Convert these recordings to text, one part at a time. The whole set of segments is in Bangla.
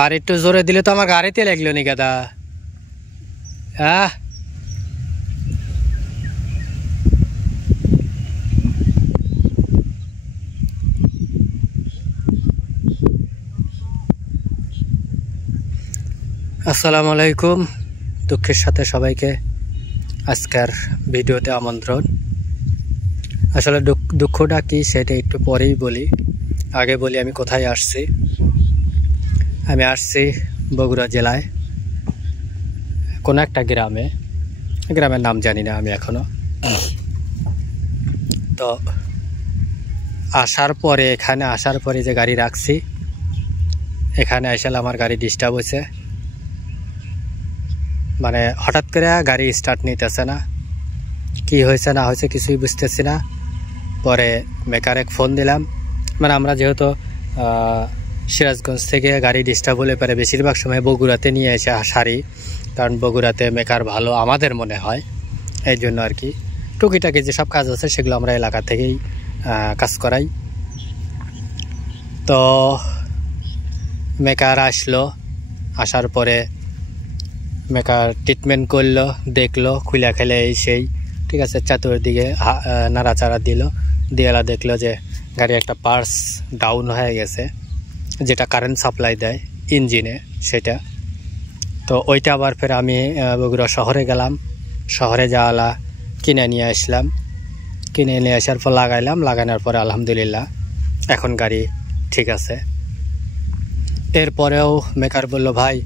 আর একটু জোরে দিলে তো আমার গাড়িতে লাগলো নি গাদা। আসসালামু আলাইকুম, দুঃখের সাথে সবাইকে আজকের ভিডিওতে আমন্ত্রণ। আসলে দুঃখটা কি সেটা একটু পরেই বলি, আগে বলি আমি কোথায় আসছি। আমি আসছি বগুড়া জেলায় কোন একটা গ্রামের নাম জানি না আমি এখনো। তো এখানে আসার পরে যে গাড়ি রাখছি, এখানে আসলে আমার গাড়ি ডিস্টার্ব হয়েছে। মানে হঠাৎ করে গাড়ি স্টার্ট নিতেছে না, কি হয়েছে না হয়েছে কিছুই বুঝতেছি না। পরে মেকারে ফোন দিলাম। মানে আমরা যেহেতু সিরাজগঞ্জ থেকে গাড়ি ডিস্টার্ব হলে পারে বেশিরভাগ সময় বগুড়াতে নিয়ে এসে সারি, কারণ বগুড়াতে মেকার ভালো আমাদের মনে হয়। এই জন্য আর কি টুকিটাকি যেসব কাজ আছে সেগুলো আমরা এলাকা থেকেই কাজ করাই। তো মেকার আসলো, আসার পরে মেকার ট্রিটমেন্ট করলো, দেখলো, খুলে খেলে এই সেই ঠিক আছে, চতুর্দিকে নাড়াচাড়া দিয়েলা দেখলো যে গাড়ি একটা পার্টস ডাউন হয়ে গেছে, যেটা কারেন্ট সাপ্লাই দেয় ইঞ্জিনে সেটা। তো ওইটা আবার ফের আমি বগুড়া শহরে গেলাম, শহরে যাওয়ালা কিনে নিয়ে আসলাম। কিনে নিয়ে আসার পর লাগানোর পরে আলহামদুলিল্লাহ এখন গাড়ি ঠিক আছে। এরপরেও মেকার বলল, ভাই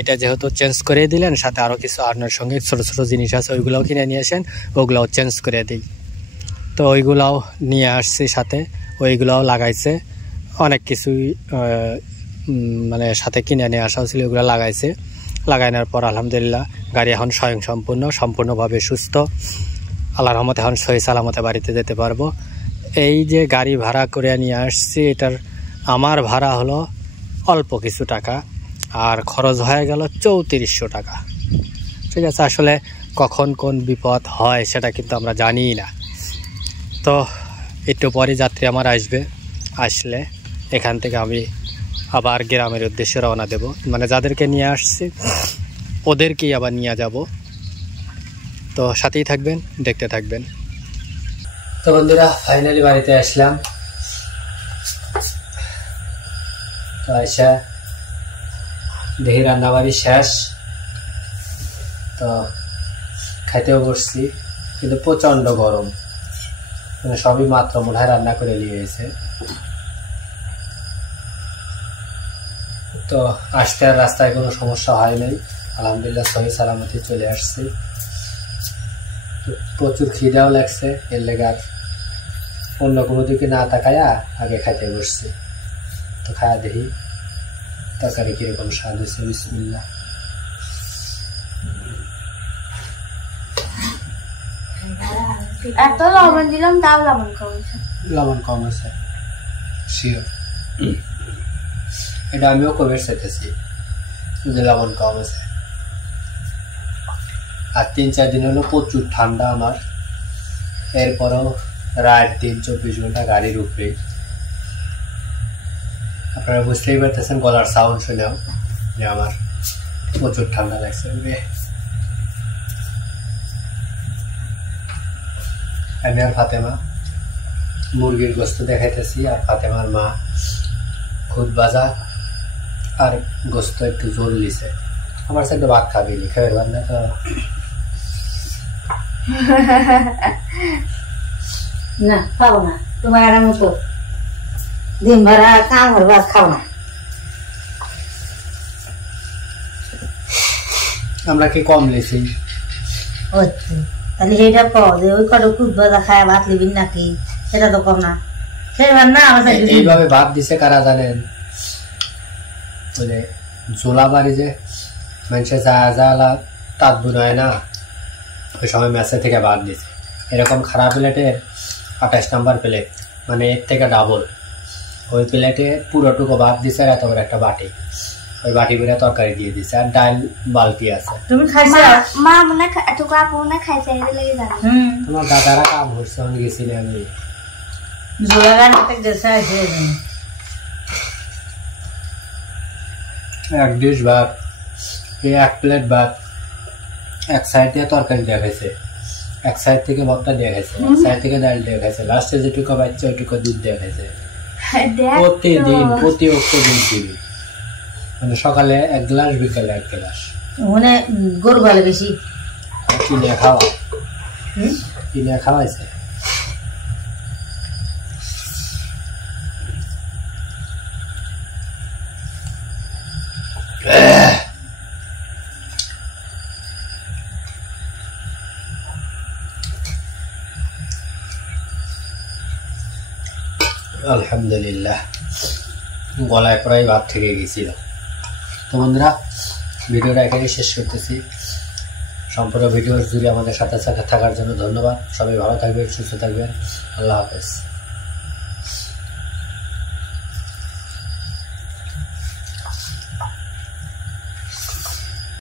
এটা যেহেতু চেঞ্জ করে দিলেন, সাথে আরও কিছু আপনার সঙ্গে ছোটো ছোটো জিনিস আছে ওইগুলোও কিনে নিয়ে আসেন, ওগুলোও চেঞ্জ করে দিই। তো ওইগুলাও নিয়ে আসছি সাথে, ওইগুলাও লাগাইছে। অনেক কিছুই মানে সাথে কিনে নিয়ে আসা হয়েছিল, ওইগুলো লাগাইছে। লাগানোর পর আলহামদুলিল্লাহ গাড়ি এখন সম্পূর্ণভাবে সুস্থ। আল্লাহর রহমতে এখন সহি সালামতে বাড়িতে যেতে পারবো। এই যে গাড়ি ভাড়া করে নিয়ে আসছি, এটার আমার ভাড়া হলো অল্প কিছু টাকা, আর খরচ হয়ে গেল 3400 টাকা। ঠিক আছে, আসলে কখন কোন বিপদ হয় সেটা কিন্তু আমরা জানিই না। তো একটু পরে যাত্রী আমার আসলে এখান থেকে আমি আবার গ্রামের উদ্দেশ্যে রওনা দেব। মানে যাদেরকে নিয়ে আসছি ওদেরকেই আবার নিয়ে যাব। তো সাথেই থাকবেন, দেখতে থাকবেন। তো বন্ধুরা, ফাইনালি বাড়িতে আসলাম। তো আইসা দেখি রান্নাবাড়ি শেষ। তো খাইতেও বসছি, কিন্তু প্রচণ্ড গরম। মানে সবই মাত্র মনে হয় রান্না করে নিয়ে এসে। তো আসতে আর রাস্তায় কোনো সমস্যা হয় নাই, আলহামদুলিল্লাহ সহি সালামতি চলে আসছি। প্রচুর খিদাও লাগছে, এর লেগে অন্য কোনো দিকে না তাকায়া আগে খাইতে বসছি। তো খায়া দেখি তরকারি কিরকম স্বাদ হয়েছে। বিসমিল্লাহ। এত লবণ দিলাম তাও লবণ কম হয়েছে। লবণ কম হয়েছে শিওর, এটা আমিও কমের চাইতেছি যে লবণ কম হয়েছে। আর 3-4 দিন হলো প্রচুর ঠান্ডা আমার। এরপরও রাত দিন 24 ঘন্টা গাড়ির উপরেই। আপনারা বুঝতেই পারতেছেন গলার সাউন্ড শুনেও যে আমার প্রচুর ঠান্ডা লাগছে। আমি আর ফাতেমা মুরগির গোস্ত দেখাইতেছি, আর ফাতেমার মা খুদ ভাজা আর গোস্ত একটু জোর লিছে। আমার সাথে ভাত খাবি নি, খাবে ভাত না তো। না খাবো না, তোমার আর মতো দিন ভরা কাম হল ভাত খাও না। আমরা কি কম লিছি? তাহলে সেটা কও যে ওই কত খুদ ভাজা খায় ভাত লিবি নাকি, সেটা তো কম না। সেই ভাত না আমার এইভাবে ভাত দিছে কারা জানেন? ওই যে জোলা বাড়ি যে মানুষের যা তাঁত বুনয় না, ওই সময় মেসে থেকে ভাত দিছে। এরকম খারাপ প্লেটের 28 নাম্বার প্লেট, মানে এর থেকে ডাবল। ওই প্লেটে পুরোটুকু ভাত দিছে আর এত বড় একটা বাটি, ওই বাটি বেড়ে তরকারি দিয়ে দিছে, আর ডাল বালতি আছে। তুমি খাইছো? মা মনে এতটুকু আপু মনে খাইছে লেগে যাবে। তোমার দাদারা কাম হচ্ছে, আমি গেছিলাম আমি জোলা রান্নাতে গেছে আছে। এক ডিশ ভাত, এই 1 প্লেট ভাত, এক সাইড দিয়ে তরকারি দেওয়া হয়েছে, এক সাইড থেকে ভর্তা দেওয়া হয়েছে, এক সাইড থেকে ডাল দেওয়া হয়েছে, লাস্টে যেটুকু বাচ্চা ওইটুকু দুধ দেওয়া হয়েছে। প্রতিদিন প্রতি অক্ট দুধ দিবি, মানে সকালে 1 গ্লাস, বিকালে 1 গ্লাস। মানে গরু ভালো বেশি কিনে খাওয়া, কিনে খাওয়াইছে। আলহামদুলিল্লাহ, গলায় প্রায় ভাত থেকে গেছিল। তো বন্ধুরা, ভিডিওটা এখানে শেষ করতেছি। সম্পূর্ণ ভিডিও জুড়ে আমাদের সাথে থাকার জন্য ধন্যবাদ। সবাই ভালো থাকবেন, সুস্থ থাকবেন। আল্লাহ হাফেজ।